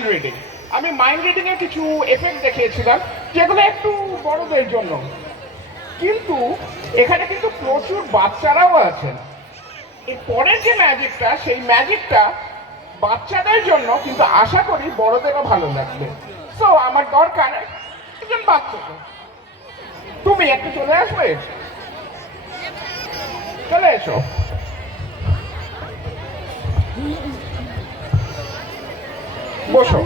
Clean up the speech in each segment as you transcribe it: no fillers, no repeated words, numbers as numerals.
Mind reading. আমি mind reading এর কিছু এফেক্ট দেখিয়েছিলাম যেগুলো একটু বড়দের জন্য, কিন্তু এখানে কিন্তু প্রচুর বাচ্চারাও আছেন। এর পরের যে ম্যাজিকটা, সেই ম্যাজিকটা বাচ্চাদের জন্য, কিন্তু আশা করি বড়দেরও ভালো লাগবে। সো আমার দরকার একজন বাচ্চাকে। তুমি একটু চলে আসবে, চলে এসো। বসো।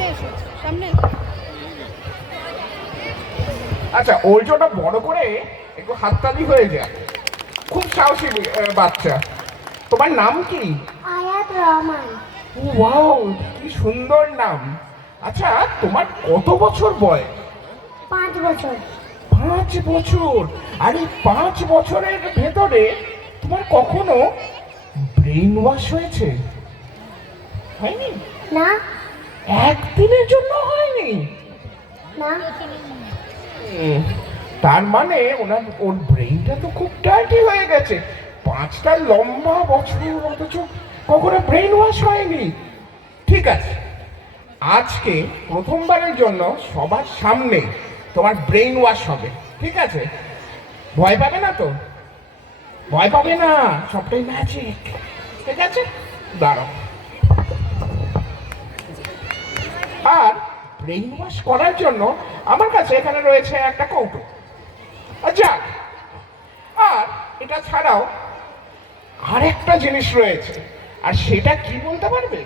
আচ্ছা, ওর জন্য বড় করে একটু হাততালি হয়ে যায়। খুব সাহসী বাচ্চা। তোমার নাম কি? আয়াত রহমান। ওয়াও, কি সুন্দর নাম। আচ্ছা, তোমার কত বছর বয়স? 5 বছর। 5 বছর? আর এই 5 বছরের ভেতরে তোমার কখনো ব্রেইন ওয়াশ হয়েছে? হয়নি? না। একদিনের জন্য হয়নি? না। তার মানে ওর ব্রেইনটা তো খুব ডার্টি হয়ে গেছে। 5টা লম্বা বছর অথচ কখনো ব্রেইন ওয়াশ হয়নি। ঠিক আছে, আজকে প্রথমবারের জন্য সবার সামনে তোমার ব্রেইন ওয়াশ হবে। ঠিক আছে? ভয় পাবে না তো? ভয় পাবে না, সবটাই ম্যাজিক। ঠিক আছে, দাঁড়াও। আর ব্রেইন ওয়াশ করার জন্য আমার কাছে এখানে রয়েছে একটা কৌটো। আচ্ছা, আর এটা ছাড়াও আরেকটা জিনিস রয়েছে, আর সেটা কি বলতে পারবে?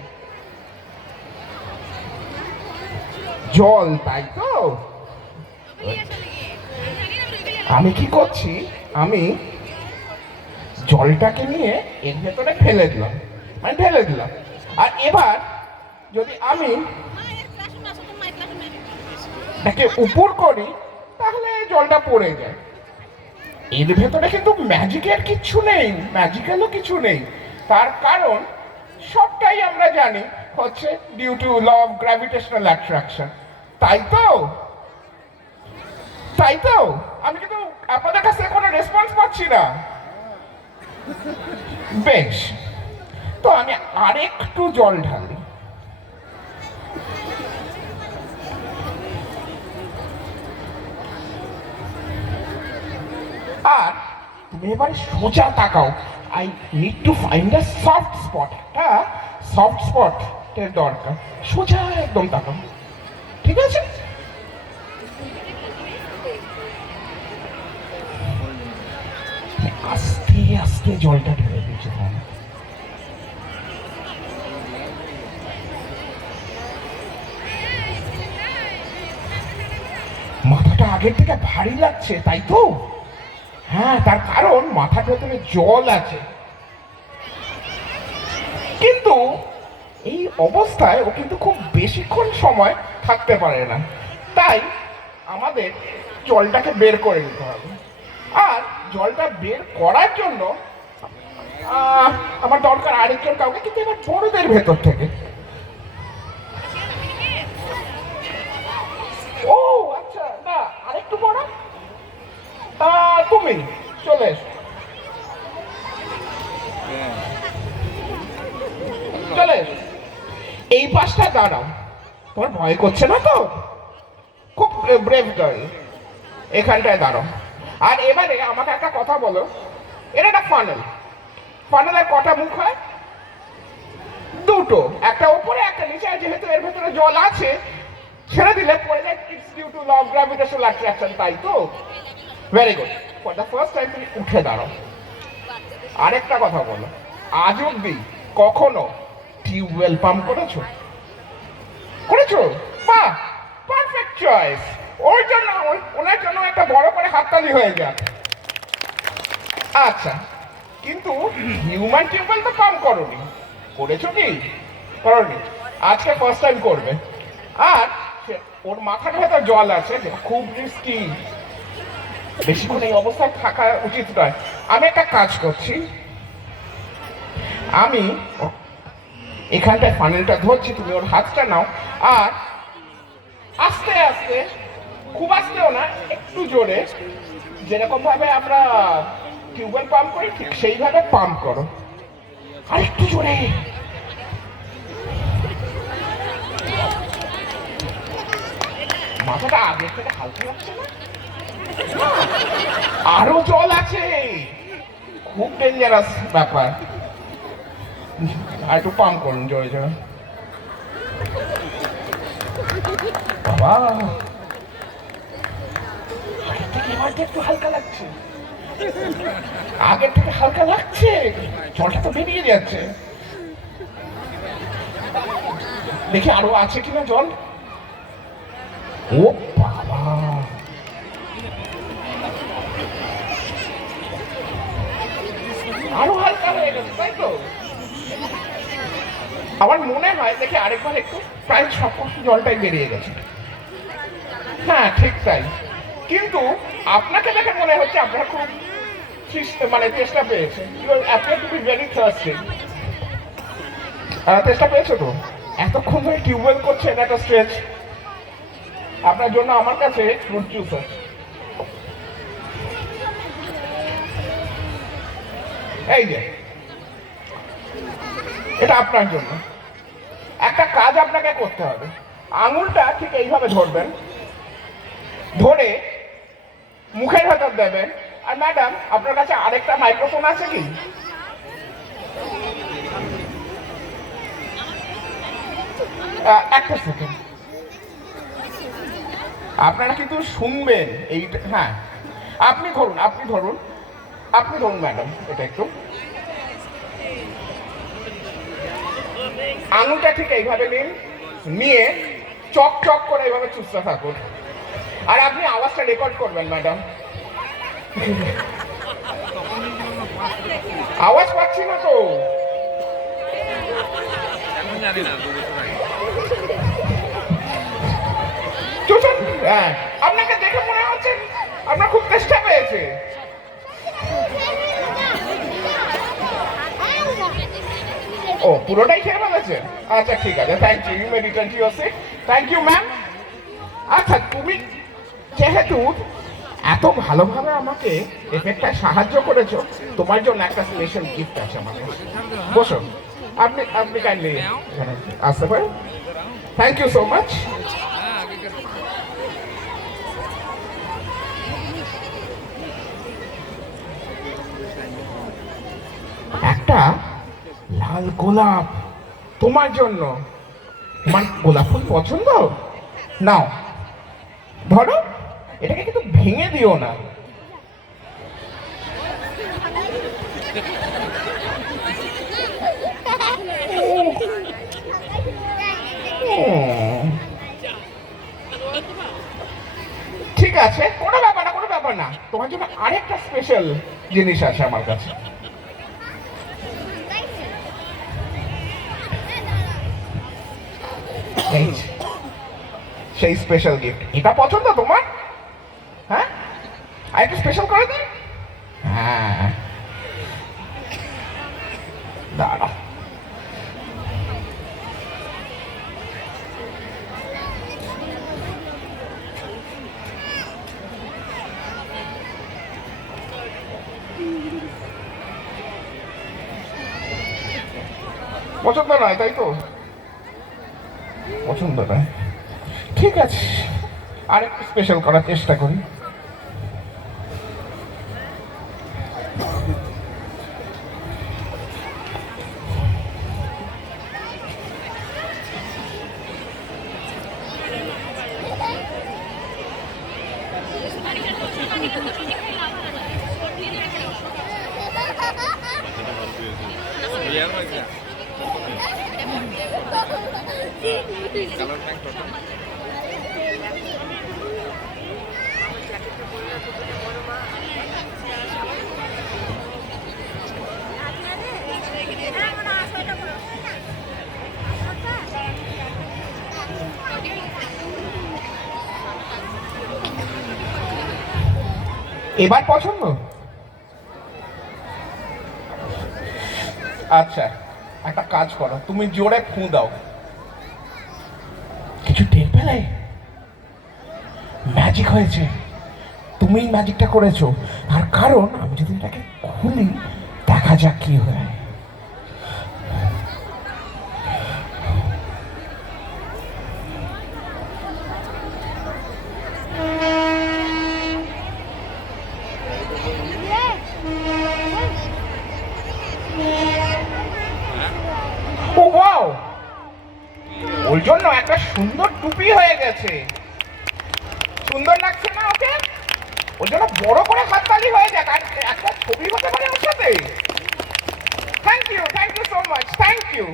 জল, তাই তো? আমি কি করছি, আমি জলটাকে নিয়ে এর ভেতরে ফেলে দিলাম, মানে ঢেলে দিলাম। আর এবার যদি আমি এটাকে উপর করি তাহলে জলটা পড়ে যায়। এর ভেতরে কিন্তু ম্যাজিকের কিছু নেই, ম্যাজিক্যালও কিছু নেই। তার কারণ সবটাই আমরা জানি হচ্ছে due to law of gravitational attraction. তাই তো? তাই তো? আমি কিন্তু আপনাদের কাছে কোনো রেসপন্স পাচ্ছি না। বেশ, তো আমি আরেকটু জল ঢালি। আর তুমি এবারে সোজা তাকাও। I need to find a soft spot. একটা সফট স্পটের দরকার। সোজা একদম তাকাও, ঠিক আছে? আস্তে আস্তে জলটা ঢেলে দিয়েছে। মাথাটা আগের থেকে ভারী লাগছে, তাই তো? হ্যাঁ, তার কারণ মাথার ভেতরে জল আছে। কিন্তু এই অবস্থায় ও কিন্তু খুব বেশিক্ষণ সময় থাকতে পারে না। তাই আমাদের জলটাকে বের করে নিতে হবে। আর জলটা বের করার জন্য আমার দরকার আরেকজন কাউকে, কিন্তু এবার বড়দের ভেতর থেকে। ও আচ্ছা, না, আরেকটু বড়। তুমি চলে এসো, চলে এসো। এই পাশটা দাঁড়াও। তোমার ভয় করছে না তো? খুব ব্রেভ গার্ল। এখানটায় দাঁড়াও। আর এবারে আমাকে একটা কথা বলো। এটা একটা ফানেল। ফানেলের কটা মুখ হয়? দুটো, একটা উপরে একটা নিচে। যেহেতু এর ভেতরে জল আছে, ছেড়ে দিলে পড়ে যায়। It's due to law of gravitational attraction, তাই তো? Very good. For the first time তুমি উঠে দাঁড়াও। আরেকটা কথা বলো, আজ অব্দি কখনো টিউবওয়েল পাম্প করেছো? করেছো? বাহ, পারফেক্ট চয়েস। ওর জন্য, ওনার জন্য একটা বড় করে হাততালি হয়ে যাক। আচ্ছা, কিন্তু হিউম্যান টিউবওয়েল তো পাম্প করোনি। করেছো কি? করোনি। আজকে ফার্স্ট টাইম করবে। আর ওর মাথার ভেতর জল আছে, যেটা খুব রিস্কি। বেশিক্ষণ এই অবস্থায় থাকা উচিত নয়। আমি একটা কাজ করছি, আমি এখানটায় ফানেলটা ধরছি, তুমি ওর হাতটা নাও। আর আস্তে আস্তে, খুব আস্তেও না, একটু জোরে, যেরকম ভাবে আমরা টিউবওয়েল পাম্প করি ঠিক সেইভাবে পাম্প করো। আর একটু জোরে। মাথাটা আগের থেকে হালকা লাগছে না? আরো জল আছে, খুব ডেঞ্জারাস ব্যাপার। আর একটু পাম্প করুন জোরে জোরে। বাবা, আগের থেকে এবার তো একটু হালকা লাগছে, আগের থেকে হালকা লাগছে, জলটা তো বেরিয়ে যাচ্ছে। দেখি আরো আছে কিনা জল। ও বাবা, আরো হালকা হয়ে গেছে, তাই তো? আমার মনে হয় দেখি আরেকবার একটু, প্রায় সমস্ত জলটাই বেরিয়ে গেছে। হ্যাঁ ঠিক তাই, কিন্তু আপনাকে দেখে মনে হচ্ছে আপনারা খুব মানে চেষ্টা পেয়েছে। চেষ্টা পেয়েছো তো? এতক্ষণ ধরে টিউবওয়েল করছেন একটা স্ট্রেচ, আপনার জন্য আমার কাছে ফ্রুট জুস আছে। এই যে এটা আপনার জন্য। একটা কাজ আপনাকে করতে হবে, আঙুলটা ঠিক এইভাবে ধরবেন, ধরে মুখের ভেতর দেবেন। আর ম্যাডাম, আপনার কাছে আরেকটা মাইক্রোফোন আছে কি? একটা সেকেন্ড, আপনারা কিন্তু শুনবেন এই। হ্যাঁ, আপনি ধরুন, আপনি ধরুন, আপনি ধরুন ম্যাডাম, এটা একটু আঙুলটা ঠিক এইভাবে নিন, নিয়ে চক চক করে এইভাবে চুষতে থাকুন। আর আপনি আওয়াজটা রেকর্ড করবেন ম্যাডাম। আওয়াজ পাচ্ছি না তো। হ্যাঁ, আপনাকে দেখে মনে হচ্ছে আপনার খুব চেষ্টা পেয়েছে। ও পুরোটাই খেয়ে ফেলেছেন? আচ্ছা ঠিক আছে, thank you, you may return to your seat. Thank you ma'am. আচ্ছা, তুমি যেহেতু এত ভালোভাবে আমাকে এফেক্টটা সাহায্য করেছো, তোমার জন্য একটা স্পেশাল গিফট আছে আমার কাছে। বসো, আপনি আপনি কাইন্ডলি এখানে আসতে পারেন। Thank you so much. একটা লাল গোলাপ তোমার জন্য। তোমার গোলাপ ফুল পছন্দ? নাও, ধরো, এটাকে কিন্তু ভেঙে দিও না। ঠিক আছে, কোনো ব্যাপার না, কোনো ব্যাপার না। তোমার জন্য আরেকটা স্পেশাল জিনিস আছে আমার কাছে। সেই স্পেশাল গিফট, এটা পছন্দ তোমার? হ্যাঁ, আর একটু স্পেশাল করে দিই। হ্যাঁ, দাঁড়াও। পছন্দ নয় তাই তো? পছন্দ নয়, ঠিক আছে, আর একটু স্পেশাল করার চেষ্টা করি। এবার পছন্দ? আচ্ছা, একটা কাজ করো, তুমি জোরে ফু দাও। কিছু টের পেলে? ম্যাজিক হয়েছে, তুমি ম্যাজিকটা করেছো। আর কারণ আমি যদি এটাকে খুলি, দেখা যাক কি হয়। সুন্দর টুপি হয়ে গেছে। সুন্দর লাগছে না ওকে? ওর জন্য বড় করে হাততালি হয়ে যাক, আর একটা ছবি হতে পারে ওর সাথে। Thank you so much, thank you.